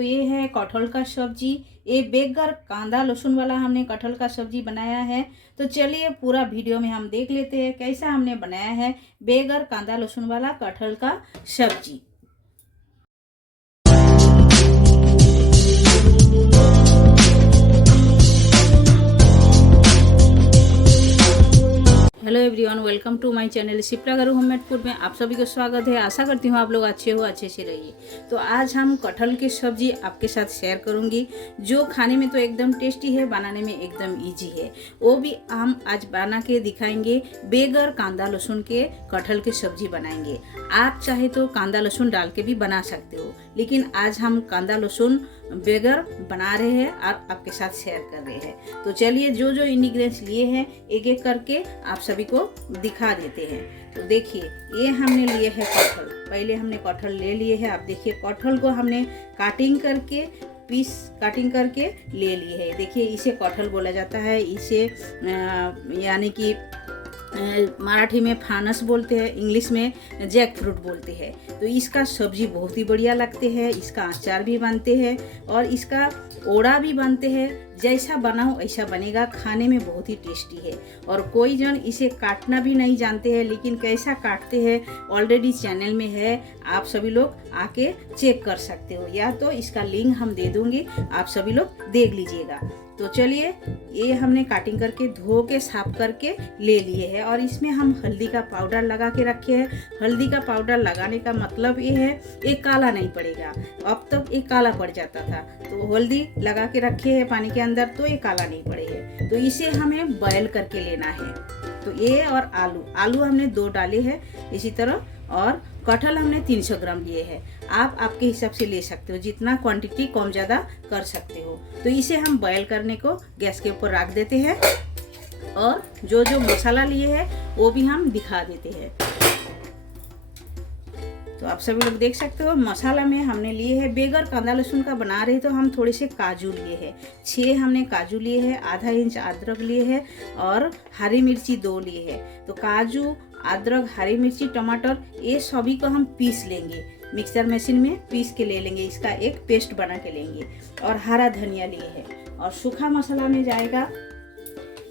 तो ये है कटहल का सब्जी। ये बेगर कांदा लहसुन वाला हमने कटहल का सब्जी बनाया है। तो चलिए पूरा वीडियो में हम देख लेते हैं कैसा हमने बनाया है बेगर कांदा लहसुन वाला कटहल का सब्जी। Hello everyone, welcome to my channel Shipra garu homemade food में आप सभी को स्वागत है। आशा करती हूँ आप लोग अच्छे हो, अच्छे से रहिए। तो आज हम कटहल की सब्जी आपके साथ शेयर करूंगी जो खाने में तो एकदम टेस्टी है, बनाने में एकदम इजी है। वो भी हम आज बना के दिखाएंगे। बेगर कांदा लहसुन के कटहल की सब्जी बनाएंगे। आप चाहे तो कांदा लहसुन डाल के भी बना सकते हो, लेकिन आज हम कांदा लहसुन बेगर बना रहे हैं और आपके साथ शेयर कर रहे हैं। तो चलिए जो जो इंग्रेडिएंट्स लिए हैं एक एक करके आप सभी को दिखा देते हैं। तो देखिए ये हमने लिए है कटहल। पहले हमने कटहल ले लिए है। आप देखिए कटहल को हमने काटिंग करके ले लिए है। देखिए इसे कटहल बोला जाता है। इसे यानी कि मराठी में फानस बोलते हैं, इंग्लिश में जैक फ्रूट बोलते हैं। तो इसका सब्जी बहुत ही बढ़िया लगते हैं। इसका अचार भी बनते हैं और इसका ओड़ा भी बनते हैं। जैसा बनाओ ऐसा बनेगा, खाने में बहुत ही टेस्टी है। और कोई जन इसे काटना भी नहीं जानते हैं, लेकिन कैसा काटते हैं ऑलरेडी चैनल में है, आप सभी लोग आके चेक कर सकते हो, या तो इसका लिंक हम दे दूंगी, आप सभी लोग देख लीजिएगा। तो चलिए ये हमने काटिंग करके धो के साफ करके ले लिए है और इसमें हम हल्दी का पाउडर लगा के रखे हैं। हल्दी का पाउडर लगाने का मतलब ये है ये काला नहीं पड़ेगा। अब तक ये काला पड़ जाता था, तो हल्दी लगा के रखे हैं पानी के अंदर तो ये काला नहीं पड़ेगा। तो इसे हमें बॉयल करके लेना है। तो ये और आलू हमने 2 डाले हैं इसी तरह, और कटहल हमने 300 ग्राम लिए हैं। आप आपके हिसाब से ले सकते हो, जितना क्वांटिटी कम ज़्यादा कर सकते हो। तो इसे हम बॉयल करने को गैस के ऊपर रख देते हैं और जो जो मसाला लिए हैं वो भी हम दिखा देते हैं। तो आप सभी लोग देख सकते हो मसाला में हमने लिए है बेगर कांदा लहसुन का बना रहे, तो हम थोड़े से काजू लिए हैं। 6 हमने काजू लिए हैं, आधा इंच अदरक लिए है और हरी मिर्ची 2 लिए है। तो काजू, अदरक, हरी मिर्ची, टमाटर ये सभी को हम पीस लेंगे, मिक्सर मशीन में पीस के ले लेंगे। इसका एक पेस्ट बना के लेंगे। और हरा धनिया लिए है। और सूखा मसाला में जाएगा,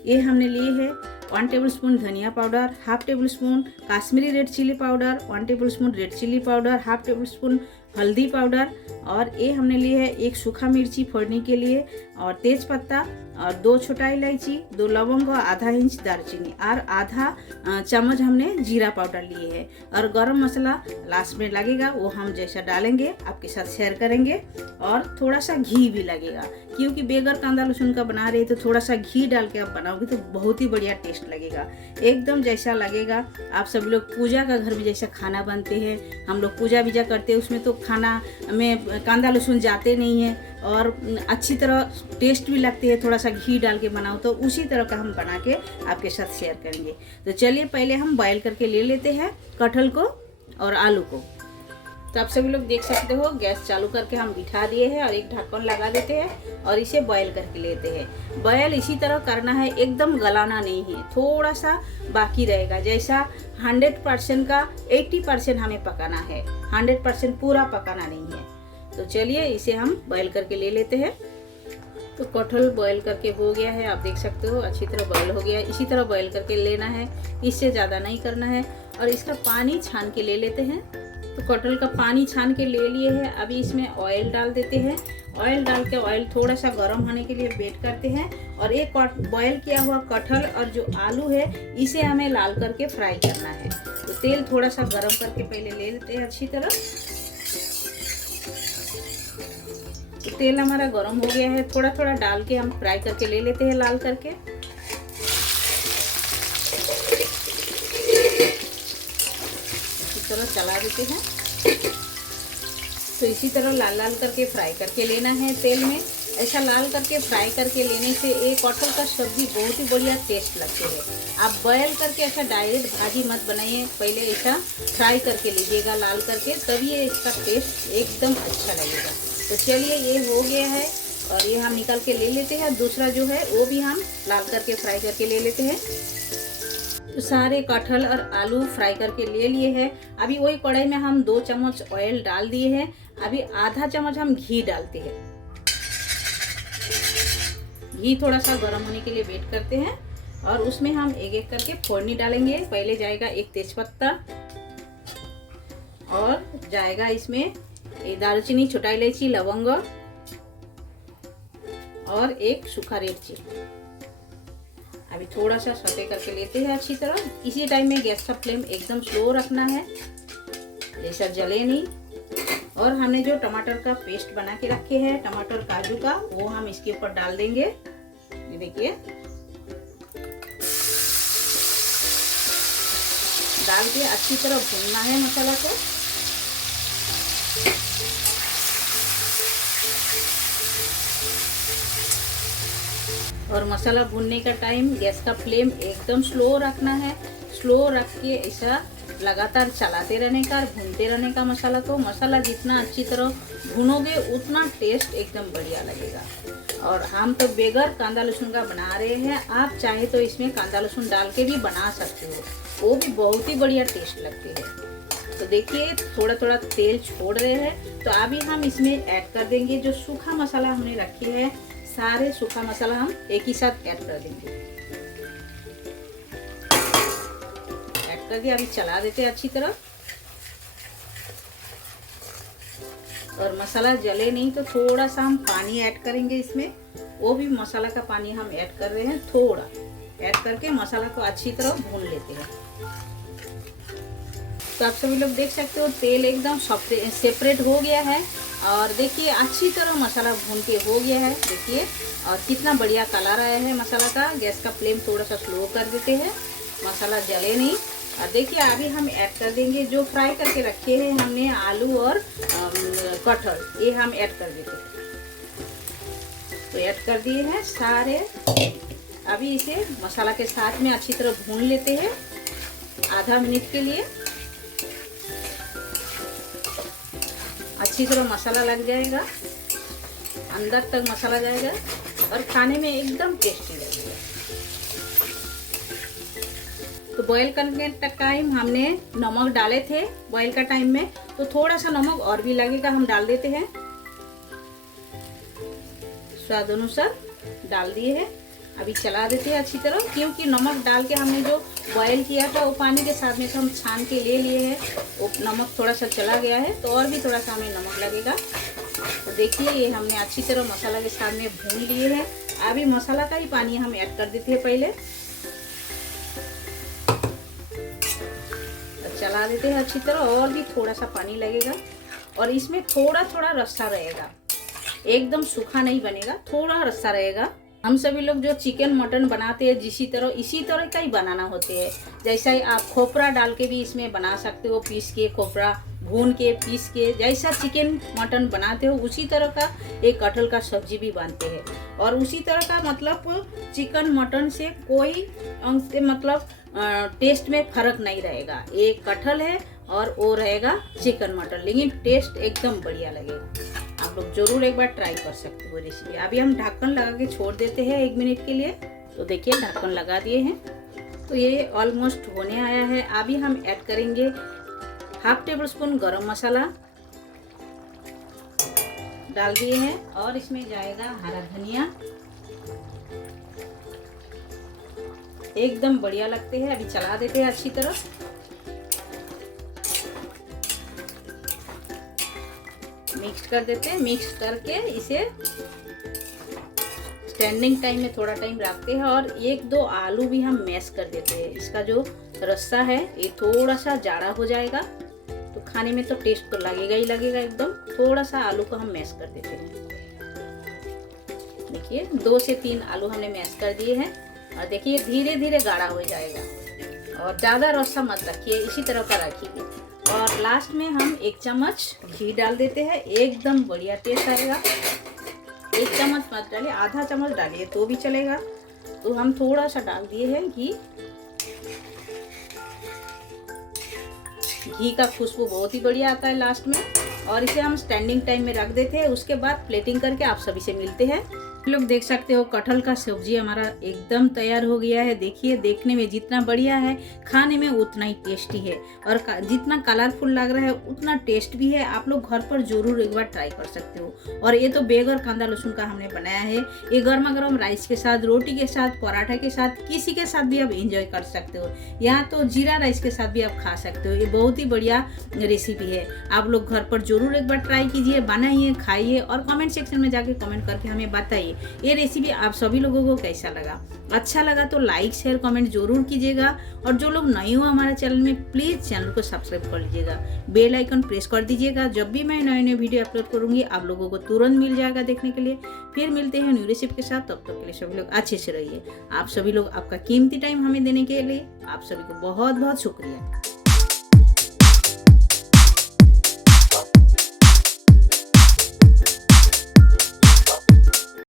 ये हमने लिए है 1 टेबलस्पून धनिया powder, 1/2 tablespoon Kashmiri red chili powder, 1 tablespoon red chili powder, 1/2 tablespoon हल्दी पाउडर, और ये हमने लिए है 1 सूखा मिर्ची फोड़ने के लिए, और तेज पत्ता, और 2 छोटा इलायची, 2 लवंग, और आधा इंच दालचीनी, और आधा चम्मच हमने जीरा पाउडर लिए है। और गरम मसाला लास्ट में लगेगा, वो हम जैसा डालेंगे आपके साथ शेयर करेंगे। और थोड़ा सा घी भी लगेगा, क्योंकि बेगर कांदा लहसुन का बना रहे तो थोड़ा सा घी डाल के आप बनाओगे तो बहुत ही बढ़िया टेस्ट लगेगा। एकदम जैसा लगेगा आप सभी लोग पूजा का घर में जैसा खाना बनते हैं, हम लोग पूजा बीजा करते हैं, उसमें तो खाना में कांदा लहसुन जाते नहीं है और अच्छी तरह टेस्ट भी लगते हैं। थोड़ा सा घी डाल के बनाओ तो उसी तरह का हम बना के आपके साथ शेयर करेंगे। तो चलिए पहले हम बॉयल करके ले लेते हैं कटहल को और आलू को। तो आप सभी लोग देख सकते हो गैस चालू करके हम बिठा दिए हैं और एक ढक्कन लगा देते हैं और इसे बॉयल करके लेते हैं। बॉयल इसी तरह करना है, एकदम गलाना नहीं है, थोड़ा सा बाकी रहेगा। जैसा 100% का 80% हमें पकाना है, 100% पूरा पकाना नहीं है। तो चलिए इसे हम बॉयल करके ले लेते हैं। तो कटहल बॉयल करके हो गया है, आप देख सकते हो अच्छी तरह बॉयल हो गया है। इसी तरह बॉयल करके लेना है, इससे ज़्यादा नहीं करना है। और इसका पानी छान के ले लेते हैं। तो कटहल का पानी छान के ले लिए हैं। अभी इसमें ऑयल डाल देते हैं। ऑयल डाल के ऑयल थोड़ा सा गर्म होने के लिए वेट करते हैं। और एक बॉयल किया हुआ कटहल और जो आलू है इसे हमें लाल करके फ्राई करना है। तो तेल थोड़ा सा गर्म करके पहले ले लेते हैं अच्छी तरह। तो तेल हमारा गर्म हो गया है, थोड़ा थोड़ा डाल के हम फ्राई करके ले लेते हैं लाल करके। इस तरह चला देते हैं। तो इसी तरह लाल लाल करके फ्राई करके लेना है तेल में। ऐसा लाल करके फ्राई करके लेने से एक कटहल का सब्जी बहुत ही बढ़िया टेस्ट लगते हैं। आप बॉयल करके ऐसा डायरेक्ट भाजी मत बनाइए, पहले ऐसा फ्राई करके लीजिएगा लाल करके, तभी ये इसका टेस्ट एकदम अच्छा लगेगा। तो चलिए ये हो गया है और ये हम निकाल के ले लेते हैं। दूसरा जो है वो भी हम लाल करके फ्राई करके ले लेते हैं। तो सारे कटहल और आलू फ्राई करके ले लिए हैं। अभी वही कढ़ाई में हम 2 चम्मच ऑयल डाल दिए हैं। अभी आधा चम्मच हम घी डालते हैं। घी थोड़ा सा गर्म होने के लिए वेट करते हैं और उसमें हम एक एक करके फोड़नी डालेंगे। पहले जाएगा एक तेजपत्ता और जाएगा इसमें दालचीनी, छोटा इलायची, लवंग और एक सूखा मिर्ची। अभी थोड़ा सा सौते करके लेते हैं अच्छी तरह। इसी टाइम में गैस का फ्लेम एकदम स्लो रखना है, जैसा जले नहीं। और हमने जो टमाटर का पेस्ट बना के रखे हैं, टमाटर काजू का, वो हम इसके ऊपर डाल देंगे। ये देखिए, डाल के अच्छी तरह भूनना है मसाला को। और मसाला भूनने का टाइम गैस का फ्लेम एकदम स्लो रखना है। स्लो रख के ऐसा लगातार चलाते रहने का, भूनते रहने का मसाला को। मसाला जितना अच्छी तरह भूनोगे उतना टेस्ट एकदम बढ़िया लगेगा। और हम तो बेगर कांदा लहसुन का बना रहे हैं, आप चाहे तो इसमें कांदा लहसुन डाल के भी बना सकते हो, वो भी बहुत ही बढ़िया टेस्ट लगती है। तो देखिए थोड़ा थोड़ा तेल छोड़ रहे हैं, तो अभी हम इसमें ऐड कर देंगे जो सूखा मसाला हमने रखे हैं। सारे सूखा मसाला हम एक ही साथ ऐड कर देंगे। ऐड कर दिया, अभी चला देते हैं अच्छी तरह। और मसाला जले नहीं तो थोड़ा सा हम पानी ऐड करेंगे इसमें। वो भी मसाला का पानी हम ऐड कर रहे हैं, थोड़ा ऐड करके मसाला को अच्छी तरह भून लेते हैं। तो आप सभी लोग देख सकते हो तेल एकदम सेपरेट हो गया है। और देखिए अच्छी तरह मसाला भून के हो गया है, देखिए। और कितना बढ़िया कलर आया है मसाला का। गैस का फ्लेम थोड़ा सा स्लो कर देते हैं, मसाला जले नहीं। और देखिए अभी हम ऐड कर देंगे जो फ्राई करके रखे हैं हमने आलू और कटहल, ये हम ऐड कर देते हैं। तो ऐड कर दिए हैं सारे। अभी इसे मसाला के साथ में अच्छी तरह भून लेते हैं आधा मिनट के लिए। अच्छी तरह मसाला लग जाएगा, अंदर तक मसाला जाएगा और खाने में एकदम टेस्टी लगेगा। तो बॉईल करने का टाइम हमने नमक डाले थे बॉईल का टाइम में, तो थोड़ा सा नमक और भी लगेगा, हम डाल देते हैं। स्वाद अनुसार डाल दिए हैं। अभी चला देते हैं अच्छी तरह, क्योंकि नमक डाल के हमने जो बॉईल किया था वो पानी के साथ में तो हम छान के ले लिए हैं, वो नमक थोड़ा सा चला गया है, तो और भी थोड़ा सा हमें नमक लगेगा। तो देखिए ये हमने अच्छी तरह मसाला के साथ में भून लिए हैं। अभी मसाला का ही पानी हम ऐड कर देते हैं पहले। चला देते हैं अच्छी तरह, और भी थोड़ा सा पानी लगेगा। और इसमें थोड़ा थोड़ा रस्सा रहेगा, एकदम सूखा नहीं बनेगा, थोड़ा रस्सा रहेगा। हम सभी लोग जो चिकन मटन बनाते हैं इसी तरह का ही बनाना होते हैं। जैसा ही आप खोपरा डाल के भी इसमें बना सकते हो, पीस के, खोपरा भून के पीस के, जैसा चिकन मटन बनाते हो उसी तरह का एक कटहल का सब्जी भी बनते हैं। और उसी तरह का मतलब चिकन मटन से कोई अंश से मतलब टेस्ट में फर्क नहीं रहेगा। एक कटहल है और वो रहेगा चिकन मटन, लेकिन टेस्ट एकदम बढ़िया लगेगा। आप लोग जरूर एक बार ट्राई कर सकते हो रेसिपी। अभी हम ढक्कन लगा के छोड़ देते हैं 1 मिनट के लिए। तो देखिए ढक्कन लगा दिए हैं, तो ये ऑलमोस्ट होने आया है। अभी हम ऐड करेंगे 1/2 टेबल स्पून गरम मसाला डाल दिए हैं, और इसमें जाएगा हरा धनिया, एकदम बढ़िया लगते हैं। अभी चला देते हैं अच्छी तरह। मिक्स कर देते हैं, मिक्स करके इसे स्टैंडिंग टाइम में थोड़ा टाइम रखते हैं। और 1-2 आलू भी हम मैश कर देते हैं। इसका जो रस्सा है ये थोड़ा सा जाड़ा हो जाएगा, तो खाने में तो टेस्ट तो लगेगा ही लगेगा एकदम। थोड़ा सा आलू को हम मैश कर देते हैं। देखिए 2 से 3 आलू हमने मैश कर दिए हैं। और देखिए धीरे धीरे गाढ़ा हो जाएगा, और ज़्यादा रस्सा मत रखिए, इसी तरह का रखिए। और लास्ट में हम 1 चम्मच घी डाल देते हैं, एकदम बढ़िया टेस्ट आएगा। 1 चम्मच मत डालिए, आधा चम्मच डालिए तो भी चलेगा। तो हम थोड़ा सा डाल दिए हैं घी। घी का खुशबू बहुत ही बढ़िया आता है लास्ट में। और इसे हम स्टैंडिंग टाइम में रख देते हैं। उसके बाद प्लेटिंग करके आप सभी से मिलते हैं। लोग देख सकते हो कटहल का सब्जी हमारा एकदम तैयार हो गया है। देखिए, देखने में जितना बढ़िया है, खाने में उतना ही टेस्टी है और जितना कलरफुल लग रहा है उतना टेस्ट भी है। आप लोग घर पर जरूर एक बार ट्राई कर सकते हो। और ये तो बेगर कांदा लहसुन का हमने बनाया है। ये गर्मा गर्म राइस के साथ, रोटी के साथ, पराठा के साथ, किसी के साथ भी आप एंजॉय कर सकते हो। यहाँ तो जीरा राइस के साथ भी आप खा सकते हो। ये बहुत ही बढ़िया रेसिपी है। आप लोग घर पर जरूर एक बार ट्राई कीजिए, बनाइए, खाइए और कमेंट सेक्शन में जाके कमेंट करके हमें बताइए ये रेसिपी आप सभी लोगों को कैसा लगा। अच्छा लगा तो लाइक शेयर कमेंट जरूर कीजिएगा। और जो लोग नए हो हमारे चैनल में, प्लीज़ चैनल को सब्सक्राइब कर लीजिएगा, बेल आइकन प्रेस कर दीजिएगा। जब भी मैं नए नए वीडियो अपलोड करूँगी आप लोगों को तुरंत मिल जाएगा देखने के लिए। फिर मिलते हैं न्यू रेसिपी के साथ। तब तक के लिए सभी लोग अच्छे से रहिए। आप सभी लोग आपका कीमती टाइम हमें देने के लिए आप सभी को बहुत बहुत शुक्रिया।